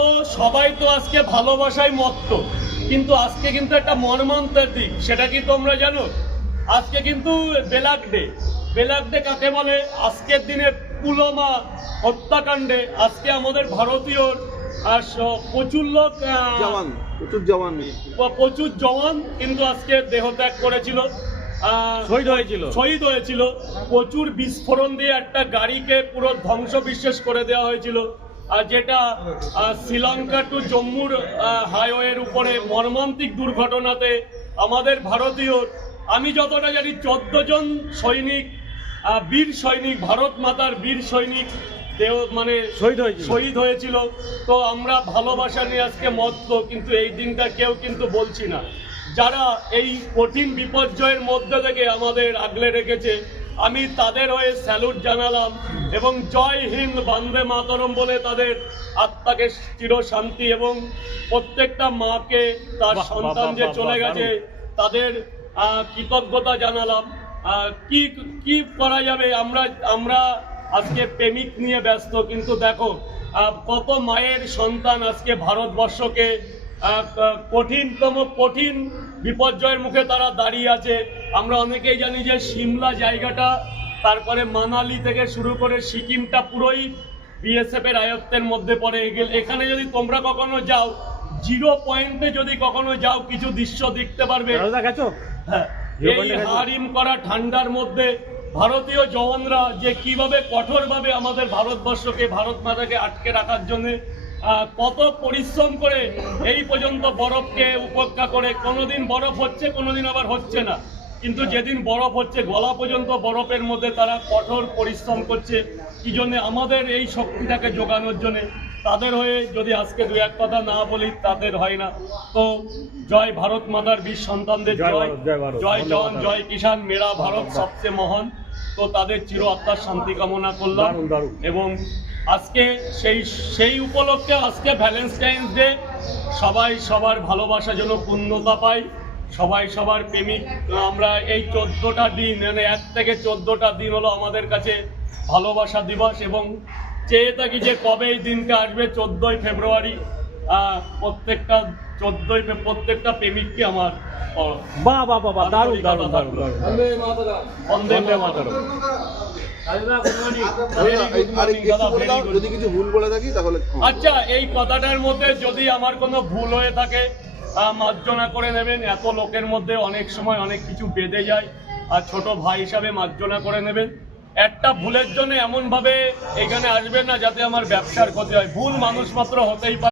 তো সবাই তো আজকে ভালোবাসায় মত্ত, কিন্তু আজকে কিন্তু একটা মর্মান্তের দিক, সেটা কি তোমরা জানো? আজকে কিন্তু ব্ল্যাক ডে। ব্ল্যাক ডে কাকে বলে? আজকের দিনে পুলওয়ামা হত্যাকাণ্ডে আজকে আমাদের ভারতীয় প্রচুর লোক প্রচুর জওয়ান কিন্তু আজকে দেহত্যাগ করেছিল, শহীদ হয়েছিল। প্রচুর বিস্ফোরণ দিয়ে একটা গাড়িকে পুরো ধ্বংস বিশেষ করে দেওয়া হয়েছিল, আর যেটা শ্রীলঙ্কা টু জম্মুর হাইওয়ের উপরে মর্মান্তিক দুর্ঘটনাতে আমাদের ভারতীয়, আমি যতটা জানি 14 জন সৈনিক, বীর সৈনিক, ভারত মাতার বীর সৈনিক মানে শহীদ হয়েছিল। তো আমরা ভালোবাসা নিয়ে আজকে মত্ত, কিন্তু এই দিনটা কেউ কিন্তু বলছি না। যারা এই কঠিন বিপর্যয়ের মধ্যে থেকে আমাদের আগলে রেখেছে, আমি তাদের হয়ে স্যালুট জানালাম এবং জয় হিন্দ, বন্দে মাতরম বলে তাদের আত্মাকে চির শান্তি, এবং প্রত্যেকটা মাকে তার সন্তান যে চলে গেছে তাদের কৃতজ্ঞতা জানালাম। কি করা যাবে, আমরা আজকে প্রেমিক নিয়ে ব্যস্ত, কিন্তু দেখো কত মায়ের সন্তান আজকে ভারতবর্ষকে কঠিন বিপর্যয়ের মুখে তারা দাঁড়িয়ে আছে। আমরা অনেকেই জানি যে সিমলা জায়গাটা, তারপরে মানালি থেকে শুরু করে সিকিমটা পুরোই বিএসএফ এর আয়ত্তের মধ্যে পড়ে। এখানে যদি তোমরা কখনো যাও, 0 পয়েন্টে যদি কখনো যাও, কিছু দৃশ্য দেখতে পারবে। হ্যাঁ, এই হারিম করা ঠান্ডার মধ্যে ভারতীয় জওয়ানরা যে কিভাবে কঠোরভাবে আমাদের ভারতবর্ষকে, ভারত মাতাকে আটকে রাখার জন্য কত পরিশ্রম করে এই পর্যন্ত বরফকে উপেক্ষা করে। কোনোদিন বরফ হচ্ছে, কোনোদিন আবার হচ্ছে না, কিন্তু যেদিন বরফ হচ্ছে গলা পর্যন্ত বরফের মধ্যে তারা কঠোর পরিশ্রম করছে কি জন্য? আমাদের এই শক্তিটাকে যোগানোর জন্যে। তাদের হয়ে যদি আজকে দু এক কথা না বলি তাদের হয় না। তো জয় ভারত মাতার বীর সন্তানদের জয়, জয় জওয়ান জয় কিষান, মেরা ভারত সবচেয়ে মহান। তো তাদের চির আত্মার শান্তি কামনা করলাম। এবং আজকে সেই উপলক্ষে আজকে ভ্যালেন্টাইন্স ডে, সবাই সবার ভালোবাসা যেন পূর্ণতা পায়, সবাই সবার প্রেমিক। আমরা এই 14টা দিন, মানে 1 থেকে 14টা দিন হলো আমাদের কাছে ভালোবাসা দিবস, এবং চেয়ে থাকি যে কবে এই দিনটা আসবে। 14ই ফেব্রুয়ারি প্রত্যেকটা প্রেমিককে আমার বন্দে মাতরম। আচ্ছা, এই কথাটার মধ্যে যদি আমার কোনো ভুল হয়ে থাকে মার্জনা করে নেবেন। এত লোকের মধ্যে অনেক সময় অনেক কিছু বেঁধে যায়, আর ছোট ভাই হিসাবে মার্জনা করে নেবেন। একটা ভুলের জন্য এমন ভাবে এখানে আসবেন না যাতে আমার ব্যবসার ক্ষতি হয়। ভুল মানুষ মাত্র হতেই পারে।